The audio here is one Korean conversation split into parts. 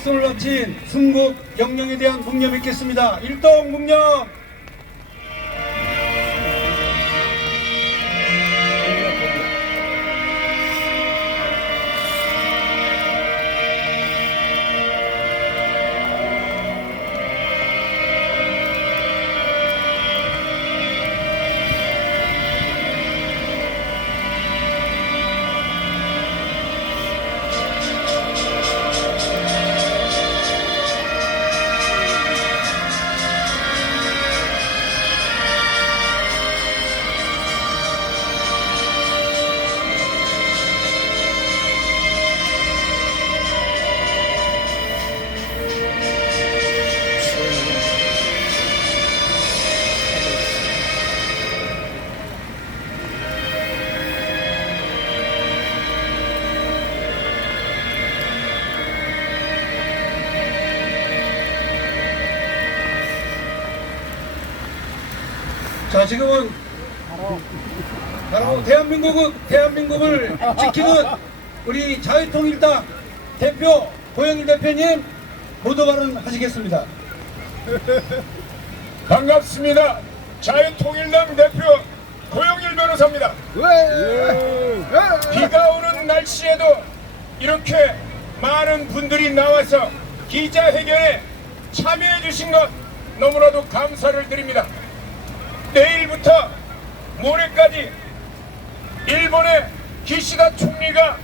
목숨을 바친 순국 영령에 대한 묵념 있겠습니다. 일동 묵념. 자, 지금은 바로 대한민국을 지키는 우리 자유통일당 대표 고영일 대표님 모두 발언하시겠습니다. 반갑습니다. 자유통일당 대표 고영일 변호사입니다. 비가 오는 날씨에도 이렇게 많은 분들이 나와서 기자회견에 참여해 주신 것 너무나도 감사를 드립니다. 내일부터 모레까지 일본의 기시다 총리가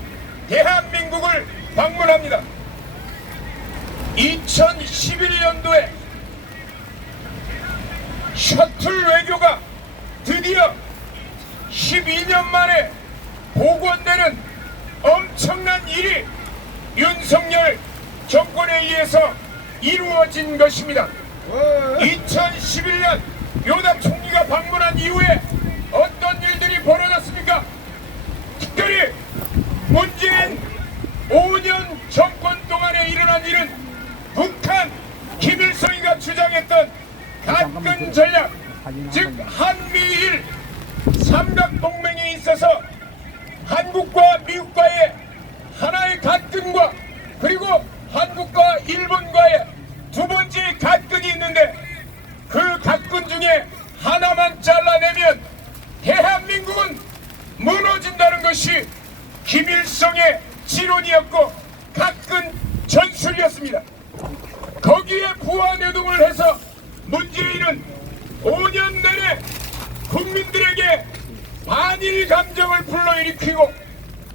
대한민국을 방문합니다. 2011년도에 셔틀 외교가 드디어 12년 만에 복원되는 엄청난 일이 윤석열 정권에 의해서 이루어진 것입니다. 2011년 요다 총리가 방문한 이후에 어떤 일들이 벌어졌습니까? 특별히 문재인 5년 정권 동안에 일어난 일은 북한 김일성이가 주장했던 가끔 전략, 즉 한미일 삼각동맹에 있어서 한국과 미국과의 하나의 가끔과 그리고 한국과 일본과의 두 번째 가끔이 있는데 그 가끔 중에 하나만 잘라내면 대한민국은 무너진다는 것이 김일성의 지론이었고 가끔 전술이었습니다. 거기에 부하내동을 해서 문재인은 5년 내내 국민들에게 반일 감정을 불러일으키고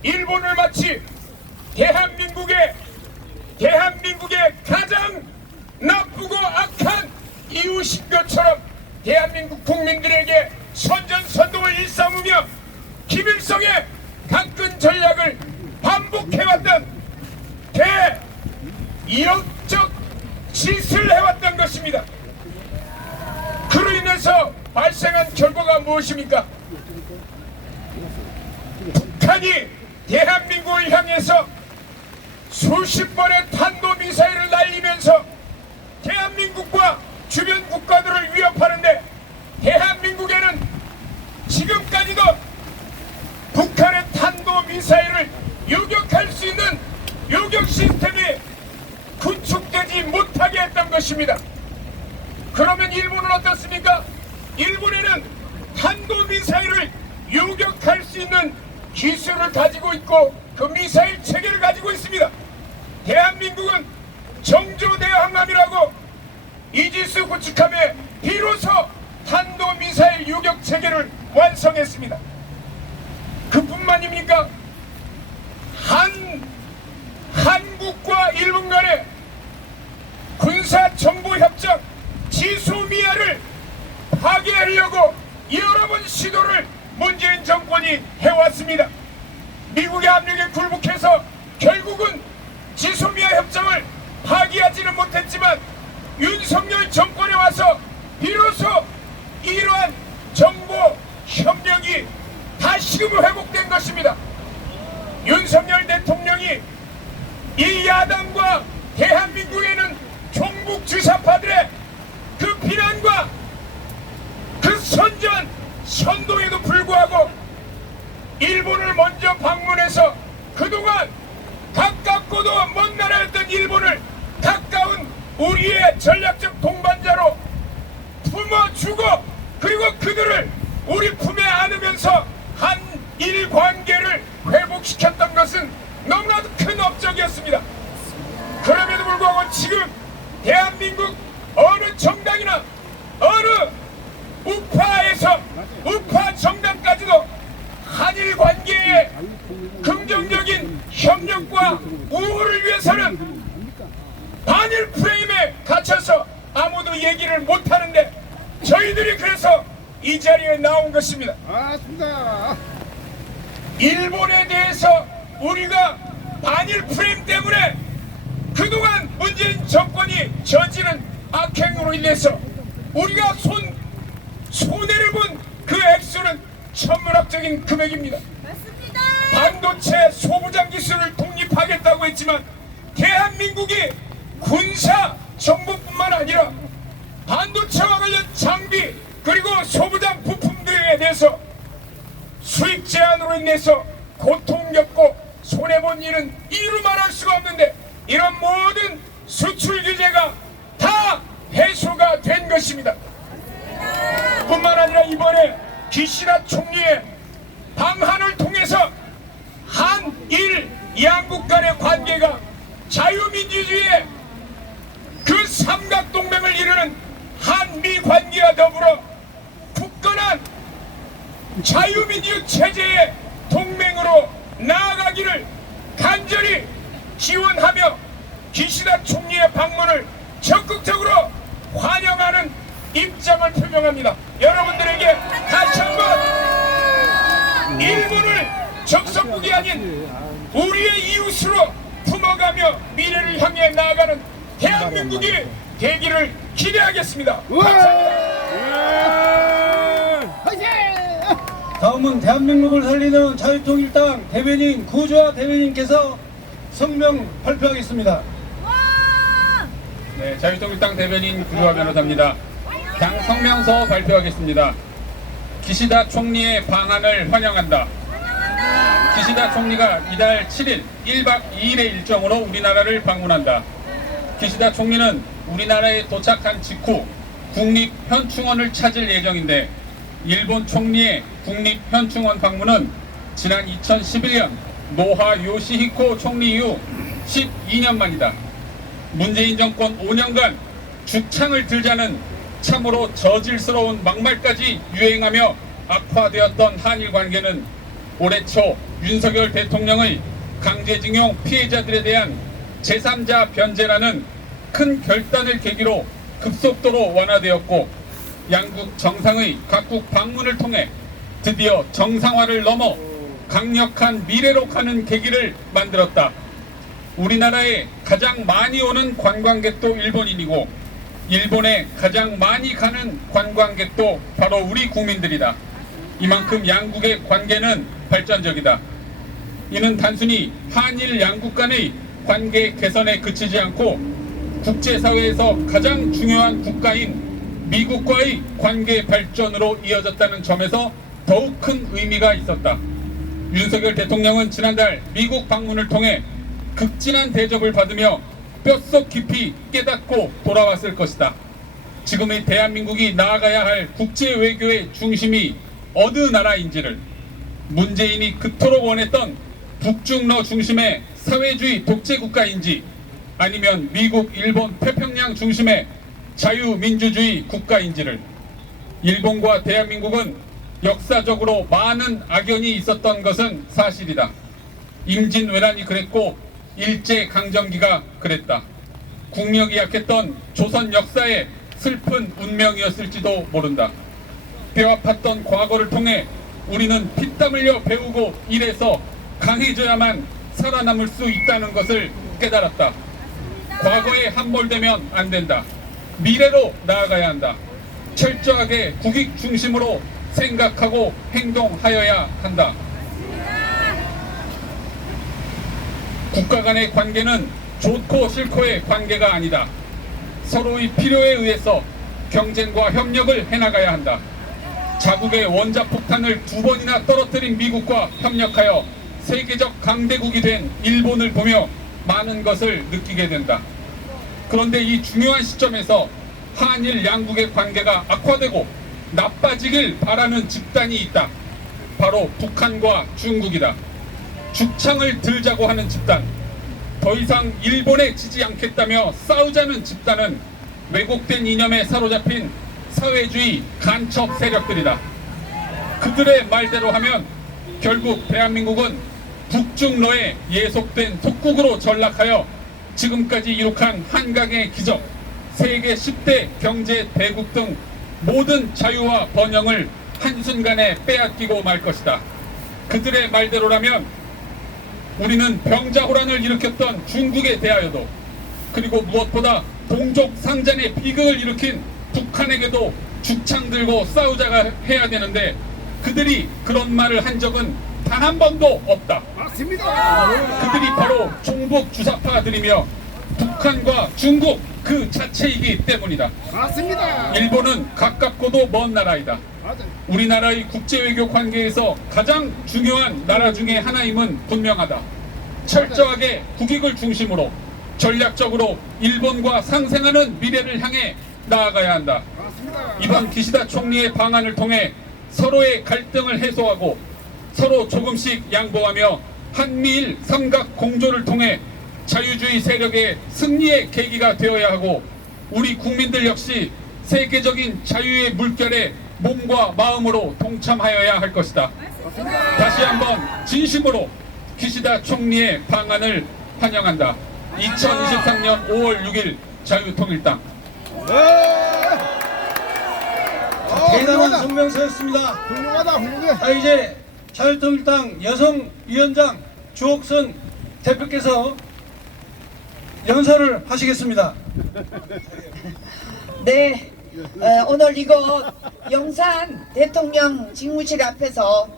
일본을 마치 대한민국의 가장 나쁘고 악한 이웃인 것처럼 대한민국 국민들에게 선전선동을 일삼으며 김일성의 가끔 전략을 반복해왔던 대이역적 짓을 해왔던 것입니다. 그로 인해서 발생한 결과가 무엇입니까? 북한이 대한민국을 향해서 수십 번의 탄도미사일을 날리면서 대한민국과 주변 국가들을 위협하는데 대한민국에는 지금까지도 북한의 탄도미사일을 요격할 수 있는 요격 시스템이 구축되지 못하게 했던 것입니다. 그러면 일본은 어떻습니까? 일본에는 탄도미사일을 요격할 수 있는 기술을 가지고 있고 그 미사일 체계를 가지고 있습니다. 대한민국은 정조대항함이라고 이지스 구축함에 비로소 탄도미사일 요격 체계를 완성했습니다. 그뿐만입니까? 한국과 일본 간의 군사정보협정 지소미아를 파괴하려고 여러 번 시도를 문재인 정권이 해왔습니다. 미국의 압력에 굴복해서 결국은 지소미아 협정을 파기하지는 못했지만 윤석열 정권에 와서 비로소 이러한 정보 협력이 다시금 회복된 것입니다. 윤석열 대통령이 이 야당과 대한민국에는 종북 주사파들의 그 비난과 그 선동에도 불구하고 일본을 먼저 방문해서 그동안 가깝고도 먼 나라였던 일본을 우리의 전략적 동반자로 품어주고 그리고 그들을 우리 품에 안으면서 한일 관계를 회복시켰던 것은 너무나도 큰 업적이었습니다. 그럼에도 불구하고 지금 대한민국 어느 정당이나 어느 우파에서 우파 정당까지도 한일 관계의 긍정적인 협력과 우호를 위해서는 반일 프레임에 갇혀서 아무도 얘기를 못하는데 저희들이 그래서 이 자리에 나온 것입니다. 맞습니다. 일본에 대해서 우리가 반일 프레임 때문에 그동안 문재인 정권이 저지른 악행으로 인해서 우리가 손해를 본 그 액수는 천문학적인 금액입니다. 맞습니다. 반도체 소부장 기술을 독립하겠다고 했지만 대한민국이 군사 정보뿐만 아니라 반도체와 관련 장비 그리고 소부장 부품들에 대해서 수입 제한으로 인해서 고통 겪고 손해본 일은 이루 말할 수가 없는데 이런 모든 수출 규제가 다 해소가 된 것입니다. 뿐만 아니라 이번에 기시다 총리의 방한을 통해서 한일 양국 간의 관계가 자유민주주의의 그 삼각동맹을 이루는 한미 관계와 더불어 굳건한 자유민주 체제의 동맹으로 나아가기를 간절히 지원하며 기시다 총리의 방문을 적극적으로 환영하는 입장을 표명합니다. 여러분들에게 다시 한번 일본을 적성국이 아닌 우리의 이웃으로 품어가며 미래를 향해 나아가는 대한민국이 되기를 기대하겠습니다. 다음은 대한민국을 살리는 자유통일당 대변인 구조아 대변인께서 성명 발표하겠습니다. 네, 자유통일당 대변인 구조아 변호사입니다. 당 성명서 발표하겠습니다. 기시다 총리의 방한을 환영한다. 기시다 총리가 이달 7일 1박 2일의 일정으로 우리나라를 방문한다. 기시다 총리는 우리나라에 도착한 직후 국립현충원을 찾을 예정인데 일본 총리의 국립현충원 방문은 지난 2011년 노하 요시히코 총리 이후 12년 만이다. 문재인 정권 5년간 죽창을 들자는 참으로 저질스러운 막말까지 유행하며 악화되었던 한일 관계는 올해 초 윤석열 대통령의 강제징용 피해자들에 대한 제3자 변제라는 큰 결단을 계기로 급속도로 완화되었고 양국 정상의 각국 방문을 통해 드디어 정상화를 넘어 강력한 미래로 가는 계기를 만들었다. 우리나라에 가장 많이 오는 관광객도 일본인이고 일본에 가장 많이 가는 관광객도 바로 우리 국민들이다. 이만큼 양국의 관계는 발전적이다. 이는 단순히 한일 양국 간의 관계 개선에 그치지 않고 국제사회에서 가장 중요한 국가인 미국과의 관계 발전으로 이어졌다는 점에서 더욱 큰 의미가 있었다. 윤석열 대통령은 지난달 미국 방문을 통해 극진한 대접을 받으며 뼛속 깊이 깨닫고 돌아왔을 것이다. 지금의 대한민국이 나아가야 할 국제 외교의 중심이 어느 나라인지를, 문재인이 그토록 원했던 북중러 중심의 사회주의 독재 국가인지 아니면 미국, 일본, 태평양 중심의 자유민주주의 국가인지를, 일본과 대한민국은 역사적으로 많은 악연이 있었던 것은 사실이다. 임진왜란이 그랬고 일제강점기가 그랬다. 국력이 약했던 조선 역사의 슬픈 운명이었을지도 모른다. 뼈아팠던 과거를 통해 우리는 피땀 흘려 배우고 일해서 강해져야만 살아남을 수 있다는 것을 깨달았다. 과거에 함몰되면 안 된다. 미래로 나아가야 한다. 철저하게 국익 중심으로 생각하고 행동하여야 한다. 국가 간의 관계는 좋고 싫고의 관계가 아니다. 서로의 필요에 의해서 경쟁과 협력을 해나가야 한다. 자국의 원자폭탄을 2번이나 떨어뜨린 미국과 협력하여 세계적 강대국이 된 일본을 보며 많은 것을 느끼게 된다. 그런데 이 중요한 시점에서 한일 양국의 관계가 악화되고 나빠지길 바라는 집단이 있다. 바로 북한과 중국이다. 죽창을 들자고 하는 집단, 더 이상 일본에 지지 않겠다며 싸우자는 집단은 왜곡된 이념에 사로잡힌 사회주의 간첩 세력들이다. 그들의 말대로 하면 결국 대한민국은 북중러에 예속된 속국으로 전락하여 지금까지 이룩한 한강의 기적, 세계 10대 경제 대국 등 모든 자유와 번영을 한순간에 빼앗기고 말 것이다. 그들의 말대로라면 우리는 병자호란을 일으켰던 중국에 대하여도, 그리고 무엇보다 동족 상잔의 비극을 일으킨 북한에게도 죽창 들고 싸우자가 해야 되는데 그들이 그런 말을 한 적은 단 한 번도 없다. 맞습니다. 그들이 바로 종북 주사파들이며 북한과 중국 그 자체이기 때문이다. 맞습니다. 일본은 가깝고도 먼 나라이다. 맞아요. 우리나라의 국제외교 관계에서 가장 중요한 나라 중에 하나임은 분명하다. 철저하게 국익을 중심으로 전략적으로 일본과 상생하는 미래를 향해 나아가야 한다. 맞습니다. 이번 기시다 총리의 방안을 통해 서로의 갈등을 해소하고 서로 조금씩 양보하며 한미일 삼각 공조를 통해 자유주의 세력의 승리의 계기가 되어야 하고, 우리 국민들 역시 세계적인 자유의 물결에 몸과 마음으로 동참하여야 할 것이다. 다시 한번 진심으로 기시다 총리의 방안을 환영한다. 2023년 5월 6일 자유통일당. 대단한 성명서였습니다. 훌륭하다, 훌륭해. 자, 이제 자유통일당 여성위원장 주옥선 대표께서 연설을 하시겠습니다. 네, 오늘 이곳 용산 대통령 직무실 앞에서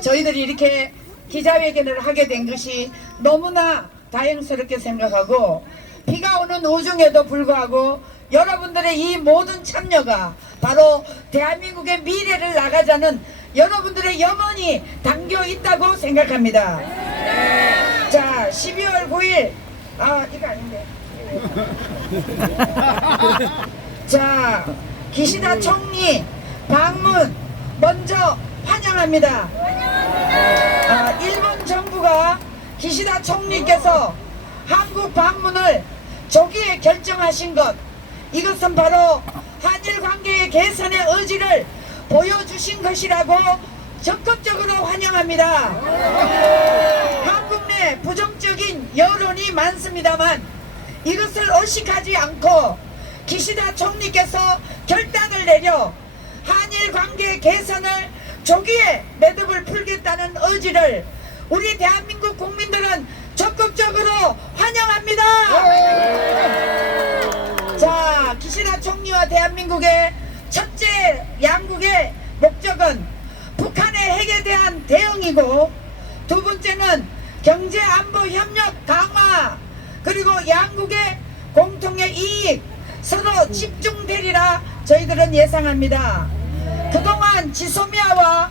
저희들이 이렇게 기자회견을 하게 된 것이 너무나 다행스럽게 생각하고, 비가 오는 오중에도 불구하고 여러분들의 이 모든 참여가 바로 대한민국의 미래를 나가자는 여러분들의 염원이 담겨 있다고 생각합니다. 자, 12월 9일 이거 아닌데. 자, 기시다 총리 방문 먼저 환영합니다. 일본 정부가 기시다 총리께서 한국 방문을 조기에 결정하신 것, 이것은 바로 한일 관계의 개선의 의지를 보여주신 것이라고 적극적으로 환영합니다. 한국 내 부정적인 여론이 많습니다만 이것을 의식하지 않고 기시다 총리께서 결단을 내려 한일 관계 개선을 조기에 매듭을 풀겠다는 의지를 우리 대한민국 국민들은 적극적으로 환영합니다. 자, 기시다 총리와 대한민국의 첫째 양국의 목적은 북한의 핵에 대한 대응이고, 두 번째는 경제 안보 협력 강화, 그리고 양국의 공통의 이익 서로 집중되리라 저희들은 예상합니다. 그동안 지소미아와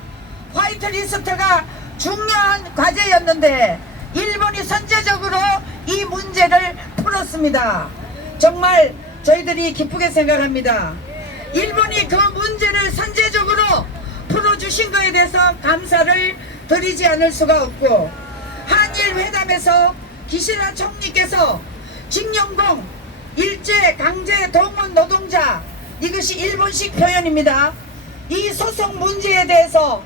화이트리스트가 중요한 과제였는데 일본이 선제적으로 이 문제를 풀었습니다. 정말 저희들이 기쁘게 생각합니다. 일본이 그 문제를 선제적으로 풀어주신 것에 대해서 감사를 드리지 않을 수가 없고, 한일 회담에서 기시다 총리께서 징용공, 일제 강제 동원 노동자, 이것이 일본식 표현입니다. 이 소송 문제에 대해서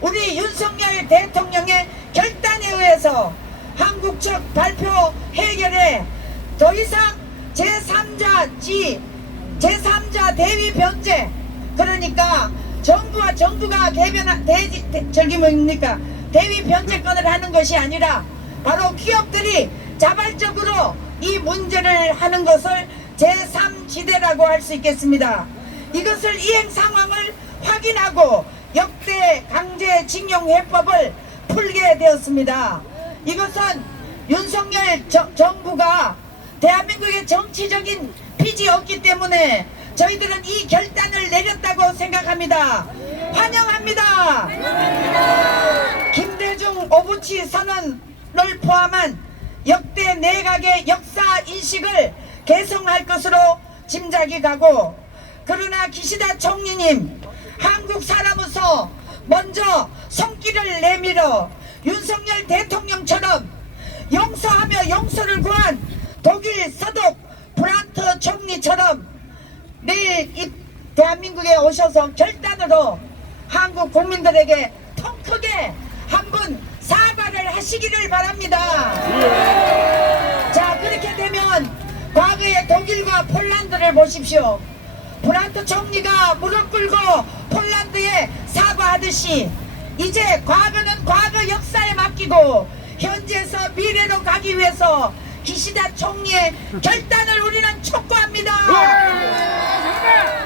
우리 윤석열 대통령의 결단에 의해서 한국 측 발표 해결에 더 이상 제3자 대위 변제, 그러니까 정부와 정부가 대위 변제권을 하는 것이 아니라 바로 기업들이 자발적으로 이 문제를 하는 것을 제3지대라고 할 수 있겠습니다. 이것을 이행 상황을 확인하고 역대 강제징용해법을 풀게 되었습니다. 이것은 윤석열 정부가 대한민국의 정치적인 빚이 없기 때문에 저희들은 이 결단을 내렸다고 생각합니다. 환영합니다. 김대중 오부치 선언을 포함한 역대 내각의 역사 인식을 개성할 것으로 짐작이 가고, 그러나 기시다 총리님, 한국 사람으로서 먼저 손길을 내밀어 윤석열 대통령처럼 용서하며 용서를 구한 독일 서독 브란트 총리처럼 내일 이 대한민국에 오셔서 결단으로 한국 국민들에게 통 크게 한번 사과를 하시기를 바랍니다. 자, 그렇게 되면 과거의 독일과 폴란드를 보십시오. 브란트 총리가 무릎 꿇고 폴란드에 사과하듯이 이제 과거는 과거 역사에 맡기고 현재에서 미래로 가기 위해서 기시다 총리의 결단을 우리는 촉구합니다.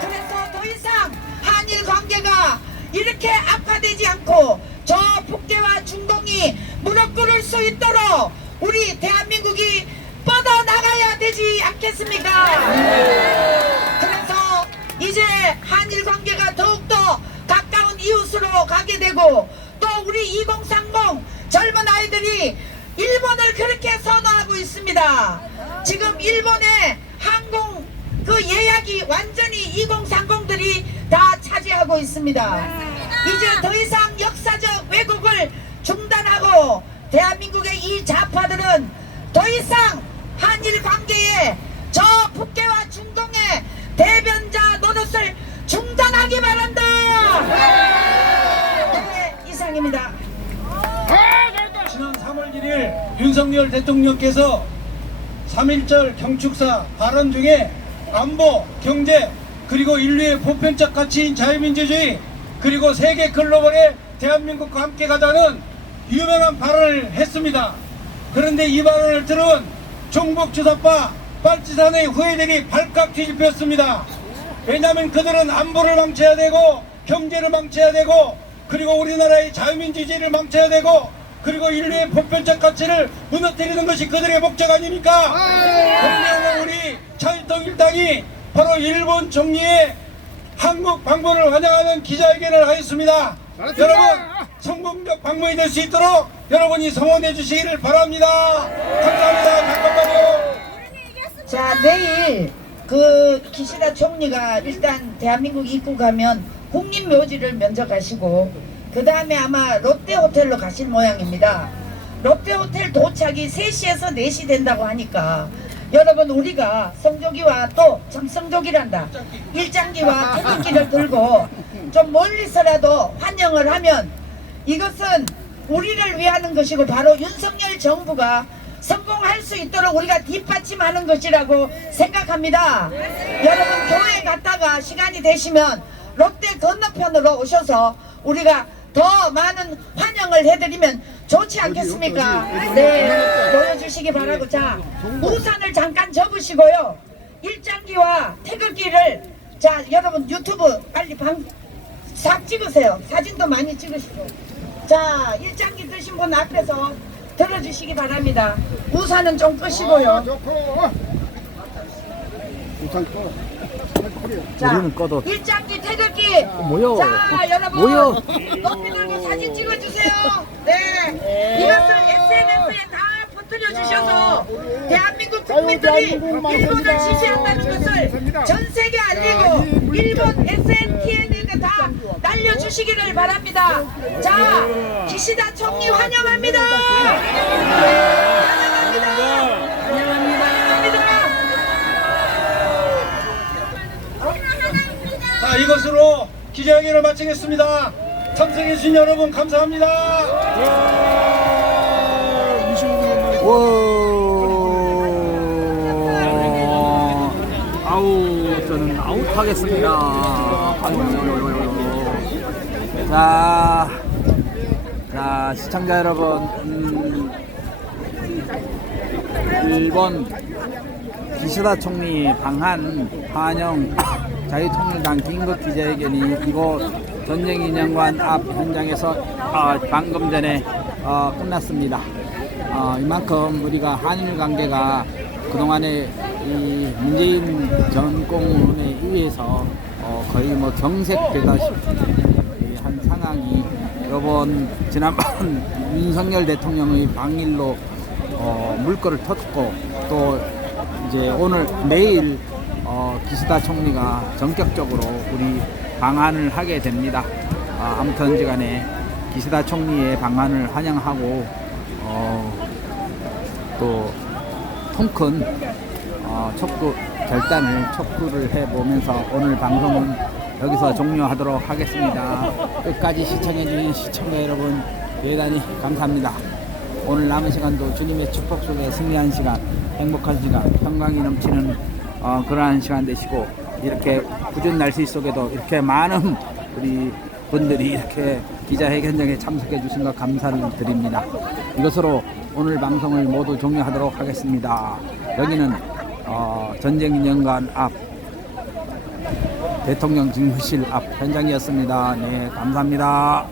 그래서 더 이상 한일 관계가 이렇게 악화되지 않고 저 북괴와 중동이 무릎 꿇을 수 있도록 우리 대한민국이 뻗어나가야 되지 않겠습니까? 그래서 이제 한일 관계가 더욱더 가까운 이웃으로 가게 되고, 또 우리 2030 젊은 아이들이 일본을 그렇게 선호하고 있습니다. 지금 일본의 항공 그 예약이 완전히 2030들이 다 차지하고 있습니다. 이제 더 이상 역사적 왜곡을 중단하고 대한민국의 이 좌파들은 더 이상 한일 관계에 저 북괴와 중동의 대변자 노릇을 중단하기 바란다. 네, 이상입니다. 지난 3월 1일 윤석열 대통령께서 3.1절 경축사 발언 중에 안보, 경제, 그리고 인류의 보편적 가치인 자유민주주의, 그리고 세계 글로벌의 대한민국과 함께 가자는 유명한 발언을 했습니다. 그런데 이 발언을 들은 종북 주사파 빨치산의 후예들이 발칵 뒤집혔습니다. 왜냐하면 그들은 안보를 망쳐야 되고, 경제를 망쳐야 되고, 그리고 우리나라의 자유민주주의를 망쳐야 되고, 그리고 인류의 보편적 가치를 무너뜨리는 것이 그들의 목적 아닙니까? 그러면 우리 자유통일당이 바로 일본 총리의 한국 방문을 환영하는 기자회견을 하였습니다. 여러분, 성공적 방문이 될 수 있도록 여러분이 성원해 주시기를 바랍니다. 감사합니다. 잠깐만요. 자, 내일 그 기시다 총리가 일단 대한민국 입국하면 국립묘지를 먼저 가시고, 그 다음에 아마 롯데호텔로 가실 모양입니다. 롯데호텔 도착이 3시에서 4시 된다고 하니까 여러분, 우리가 성조기와 또 참 성조기란다 일장기와 태극기를 들고 좀 멀리서라도 환영을 하면 이것은 우리를 위하는 것이고 바로 윤석열 정부가 성공할 수 있도록 우리가 뒷받침하는 것이라고 생각합니다. 여러분, 교회 갔다가 시간이 되시면 롯데 건너편으로 오셔서 우리가 더 많은 환영을 해드리면 좋지 않겠습니까? 네, 보여주시기 바라고. 자, 우산을 잠깐 접으시고요. 일장기와 태극기를, 자, 여러분 유튜브 빨리 싹 찍으세요. 사진도 많이 찍으시고. 자, 일장기 드신 분 앞에서 들어주시기 바랍니다. 우산은 좀 끄시고요. 자, 일장기 태극기. 자, 여러분 높이 들고 사진 찍어주세요. 네, 이것을 SNS에 다 퍼뜨려 주셔서 대한민국 국민들이 일본을 지지한다는 것을 전 세계 알리고 일본 SNTN에게 다 날려주시기를 바랍니다. 자, 기시다 총리 환영합니다. 자, 이것으로 기자회견을 마치겠습니다. 참석해주신 여러분 감사합니다. 아우, 저는 아웃하겠습니다. 자, 시청자 여러분, 일본 기시다 총리 방한 환영 자유통일당 긴급 기자회견이 이곳 전쟁인형관 앞 현장에서 방금 전에 끝났습니다. 이만큼 우리가 한일 관계가 그동안에 이 문재인 정권에 의해서 거의 뭐 경색되다시피 한 상황이 이번 지난번 윤석열 대통령의 방일로 물꼬를 텄고 또 이제 오늘 내일 기시다 총리가 전격적으로 우리 방한을 하게 됩니다. 아무튼지간에 기시다 총리의 방한을 환영하고 또 통큰 촉구 결단을 촉구를 해보면서 오늘 방송은 여기서 종료하도록 하겠습니다. 끝까지 시청해주신 시청자 여러분 대단히 감사합니다. 오늘 남은 시간도 주님의 축복 속에 승리한 시간, 행복한 시간, 평강이 넘치는 그러한 시간 되시고, 이렇게 궂은 날씨 속에도 이렇게 많은 우리 분들이 이렇게 기자회견장에 참석해 주신 것 감사를 드립니다. 이것으로 오늘 방송을 모두 종료하도록 하겠습니다. 여기는 전쟁기념관 앞 대통령 집무실 앞 현장이었습니다. 네, 감사합니다.